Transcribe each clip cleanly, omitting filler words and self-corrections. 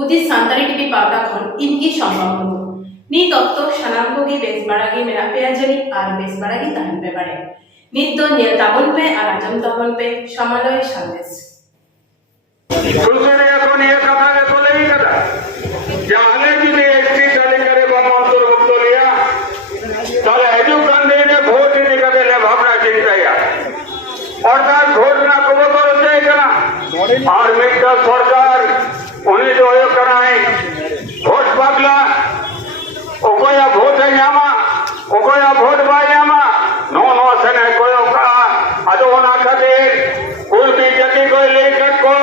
ᱦᱩᱫᱤᱥ ᱥᱟᱱᱛᱟᱲᱤ ᱴᱤᱵᱷᱤ ᱯᱟᱣᱴᱟ ᱠᱷᱚᱱ ᱤᱧᱜᱮ ᱥᱚᱢᱵᱷᱚᱵ ᱢᱩᱨᱢᱩ ᱱᱤᱛ ᱚᱠᱛᱚ ᱥᱟᱱᱟᱢ ᱠᱚᱜᱮ ᱵᱮᱥ ᱵᱟᱲᱟ ᱜᱮ ᱢᱮᱱᱟᱜ ᱯᱮᱭᱟ ᱡᱟᱹᱱᱤᱡ ᱟᱨ ᱵᱮᱥ ᱵᱟᱲᱟ ᱜᱮ ᱛᱟᱦᱮᱱ ᱯᱮ ᱵᱟᱲᱮ ᱱᱤᱛ ᱫᱚ ᱧᱮᱞ ᱛᱟᱵᱚᱱ ᱯᱮ ᱟᱨ ᱟᱸᱡᱚᱢ ᱛᱟᱵᱚᱱ ᱯᱮ ᱥᱚᱢᱟᱞᱚᱭ ᱥᱟᱸᱫᱮᱥ और मिट्टा सरकार उन्हें जो है कराए वोट पागला ओकोया वोट है यामा ओकोया vote by Yamaha no no सने कोयो का अदो ना खाते कुल भी जति कोई लेकर को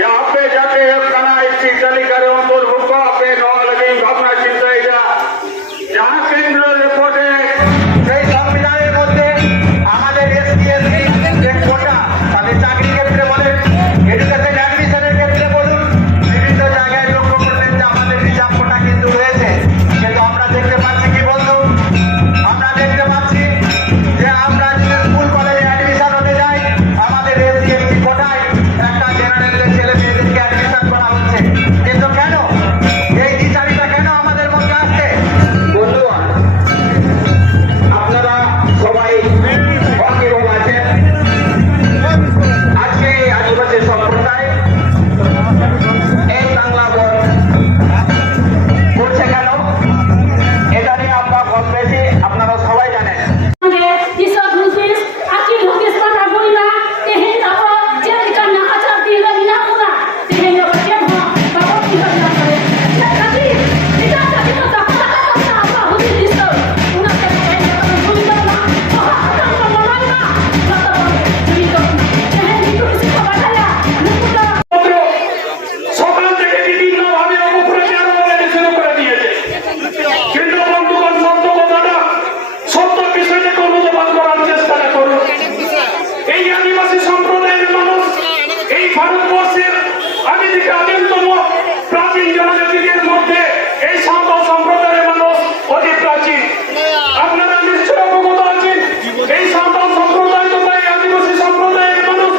यहाँ पे जाके एक कना इसी चली करे उन तो रुको पे नो लगे भावना चिंता जा यहाँ केंद्र रिपोर्ट है সেই সংবিধানের মধ্যে আমাদের এসটিএসসি যে কোটা তাদের চাকরি ক্ষেত্রে বলে এডুকেশন অ্যাডমিশনের ক্ষেত্রে বলুন বিভিন্ন জায়গায় লক্ষ্য করবেন যে আমাদের রিজার্ভ কোটা কিন্তু রয়েছে কিন্তু আমরা দেখতে পাচ্ছি কি বলতো আমরা দেখতে পাচ্ছি যে আমরা যদি স্কুল কলেজে অ্যাডমিশন হতে যাই আমাদের এসসি কোটায় একটা জেনারেলের ছেলে মেয়েদেরকে অ্যাডমিশন করা হচ্ছে কিন্তু কেন এই বিচারিতা কেন আমাদের মধ্যে আসছে বন্ধুরা আপনারা সবাই ওয়াকিবহাল আছেন আজকে আদিবাসী সম্প্রদায় এই বাংলা বন করছে কেন এটা নিয়ে আমরা কম বেশি আপনারা সবাই জানেন ভারতবর্ষের আমেরিকা আদিমতম প্রাচীন জনজাতিদের মধ্যে এই সাঁওতাল সম্প্রদায়ের মানুষ অতি প্রাচীন আপনারা নিশ্চয় অবগত আছেন এই সাঁওতাল সম্প্রদায় তথা এই আদিবাসী সম্প্রদায়ের মানুষ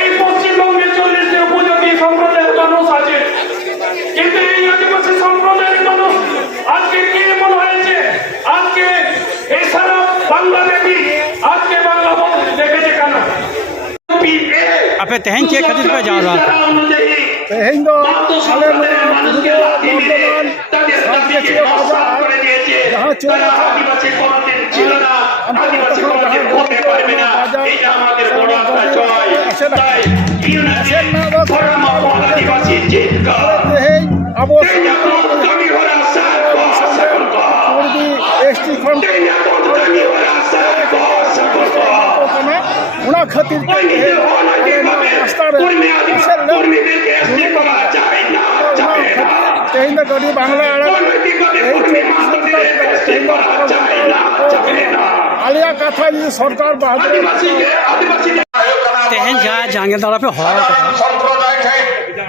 এই পশ্চিমবঙ্গের 40টি উপজাতি সম্প্রদায়ের মানুষ আছে কিন্তু এই আদিবাসী সম্প্রদায়ের মানুষ আজকে কি এমন হয়েছে আজকে এই সারা বাংলাদেশি আজকে বাংলা দেখেছে কেন आपे तेहन के खातिर पे जा रहा था तेहन दो आले में वर्तमान राज्य के बाजार जहां चला था आदिवासी को जहां होते पारबे ना এটা আমাদের বড় একটা জয় তাই ইউনাইটেড ফোরাম অফ আদিবাসী জিতকা তেহন আবো দামি হরা সার কো সকল কো পূর্বী এসটি খন্ড দামি হরা সার কো সকল কো ওনা খাतिर गड़ी बांग्ला आलिया कथा सरकार तेहन जा जांगे दाड़ा पे हो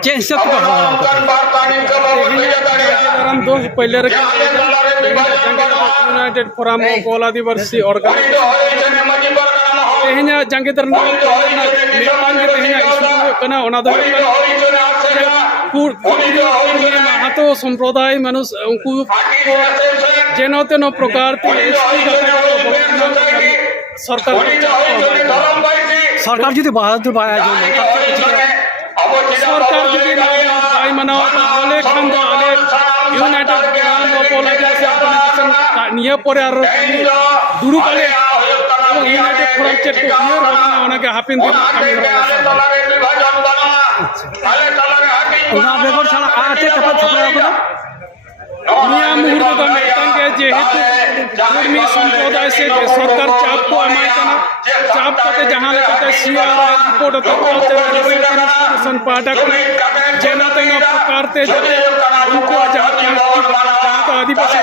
जे हिसाब पे हो हम दो पहले united forum of all Adivasi organization तेहन जांगे दर तेहन ओना दो माहातो संप्रदाय मानुष उनको जेनो तेनो प्रकार सरकार যদি বাহাদুর পায় सरकार যদি নাই মানাও তাহলে খান তাহলে united forum of all Adivasi organization নিয়ে পরে আর দুরু কালে এবং ইউনাইটেড ফোরাম চেক তো ক্লিয়ার হবে না ওনাকে হাফিন দিন আমি ওনা বেগর ছাড়া আছে কত ছোট করে নিয়া মুহূর্ত মেতাঙ্গে যেহেতু কর্মী সম্প্রদায় সে সরকার চাপ को আমায় কেন চাপ করতে जहां लेते सीआर रिपोर्ट तो पाठक जेना तेना प्रकार ते उनको जहां तो आदिवासी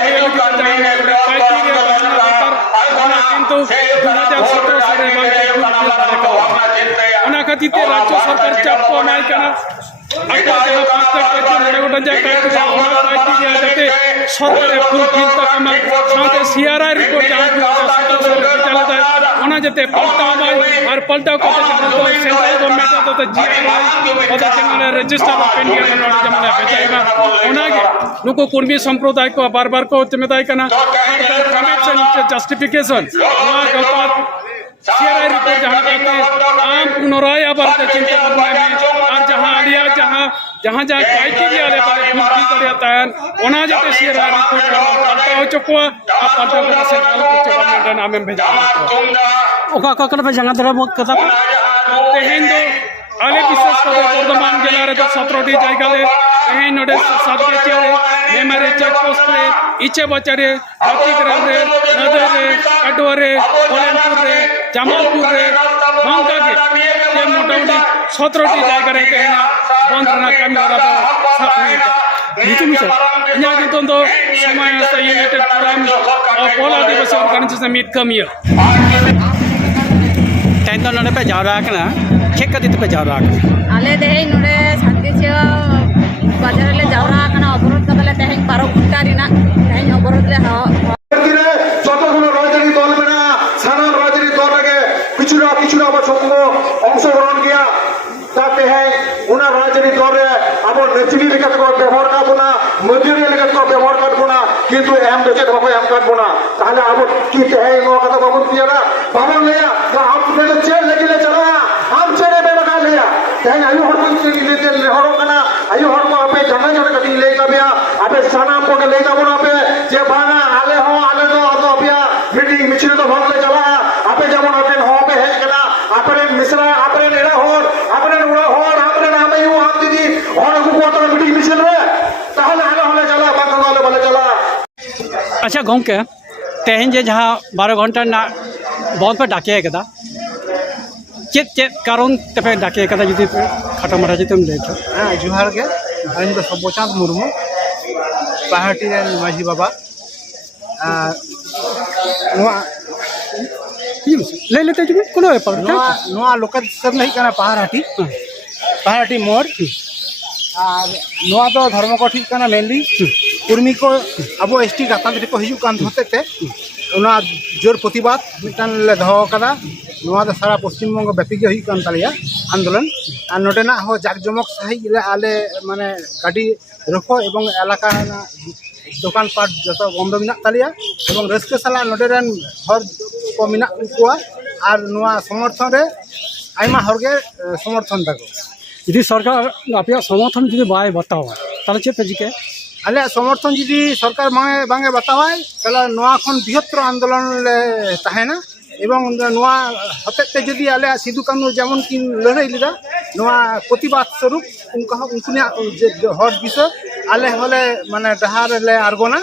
কিন্তু 2017 সালে ওনা খাতিতে রাজ্য সরকার চাপ को আমায় কেন আগে যে 5টা মনে গোটা যায় যাতে সরকারের ফুল চিন্তা আমার সাথে সিআরআই রিপোর্ট যা চালাতে ওনা যাতে পাল্টাও আর পাল্টাও করতে সেন্ট্রাল গভর্নমেন্ট তো জিআরআই কথা যেমন রেজিস্টার অফ ইন্ডিয়া যেমন বেচাইবা ওনাকে নুকু কুর্মী সম্প্রদায় को बार-बार को मेताय कना जस्टिफिकेशन नोआ गलत सीआरआई रिपोर्ट जहां कहते आम पुनराय आबार चिंता करना और जहां आलिया जहां जहां क्राइटेरिया ले बारे पूरी करियाता है ओना जते सीआरआई रिपोर्ट पाल्टा हो चुका आ पाल्टा को सेंट्रल गवर्नमेंट नाम में भेजा ओका का पे जंगा दरा कथा तेहेन दो आले विशेष कर बर्धमान जिला रे 17टी जायगा ले तेहेन नोडे सातगे चेरे मेमारे चेक पोस्ट रे इचे बचारे हाथीग्राम रे नदर रे कटवा रे कोलेनपुर रे जामालपुर रे नंका के जे मोटामुटी 17टी जायगा रे तेहेना बंद रना कमी होरा तो साफी नीतु मिसा इन्या किंतु तो समय से यूनाइटेड फोरम पोला दिवस ऑर्गेनाइजेशन मीट कमिया टेंटो नोडे पे जावरा कना चेक कति पे जावरा आले देहे नोडे शांति से बाजार ले जावरा कना अवरोध कदले तेहें 12 घंटा रिना तेहें अवरोध ले যতগুলো রাজনীতি দল মেনা সারা রাজনীতি দল আগে কিছুটা কিছুটা আবার সঙ্গ অংশগ্রহণ গিয়া তাতে হ্যাঁ ওনার রাজনীতি দলে আবার নেচুরি লেখাতে ব্যবহার কাটবো না মজুরি লেখাতে ব্যবহার কাটবো না কিন্তু এম বেঁচে থাকবো এম কাটবো না তাহলে আবার কি হ্যাঁ নো কথা বাবন দিয়া না বাবন লিয়া हम तो चेल लेके ले चला हम चेरे पे बता लिया तेन आयु हर को ले हरो कना आयु हर को आपे जमा जमा कति ले जाबिया आपे सानाम को ले जाबो ना पे जे बाना आले हो आले तो अबिया मीटिंग मिছিল तो भर ले चला आपे जेमन आपे हो पे है कना आपरे मिश्रा आपरे नेरा हो आपरे उड़ा हो आपरे नाम यू आप दीदी और को तो मीटिंग मिছিল रे ताहले आले होले चला बात होले बोले चला अच्छा गाँव के तेहन जे जहाँ 12 घंटा ना बहुत पे डाके कदा चेत चेत कारण तपे डाके कदा जुदी खाटा मारा जुदी तुम देखो हाँ जोहार के इन दो सबोचांद मुर्मू पार्टी रे माजी बाबा नोआ ले लेते जुदी कोनो व्यापार नोआ लोकल सब नहीं करना पहाड़ाटी मोड़ और नोआ तो धर्म को ठीक करना मेनली कुर्मी को अब एसटी गाता को हिजू कान होते थे उना जोर प्रतिबाद मिटान ले दहो कदा नोआ तो सारा पश्चिम बंग व्यापी के हुई तालिया आंदोलन और नोटेना हो जाकजमक सही आले माने गाड़ी रखो एवं एलाका दुकान पाट जो बंद मिना तालिया एवं रस्के साला नोटेरन हर को मिना कुआ और नोआ समर्थन रे आइमा हरगे समर्थन तको यदि सरकार आप समर्थन जुदी बाय बताओ ताले चे पे जिके आले समर्थन जी सरकार बांगे बांगे बतावाय तला नोआ खन बृहत्तर आंदोलन ले ताहेना एवं नोआ हतेते जदि आले सिधु कानू जेमन कि लड़ाई लिदा नोआ प्रतिबाद स्वरूप उनका हर विषय आले हले माने डहार ले आरगोना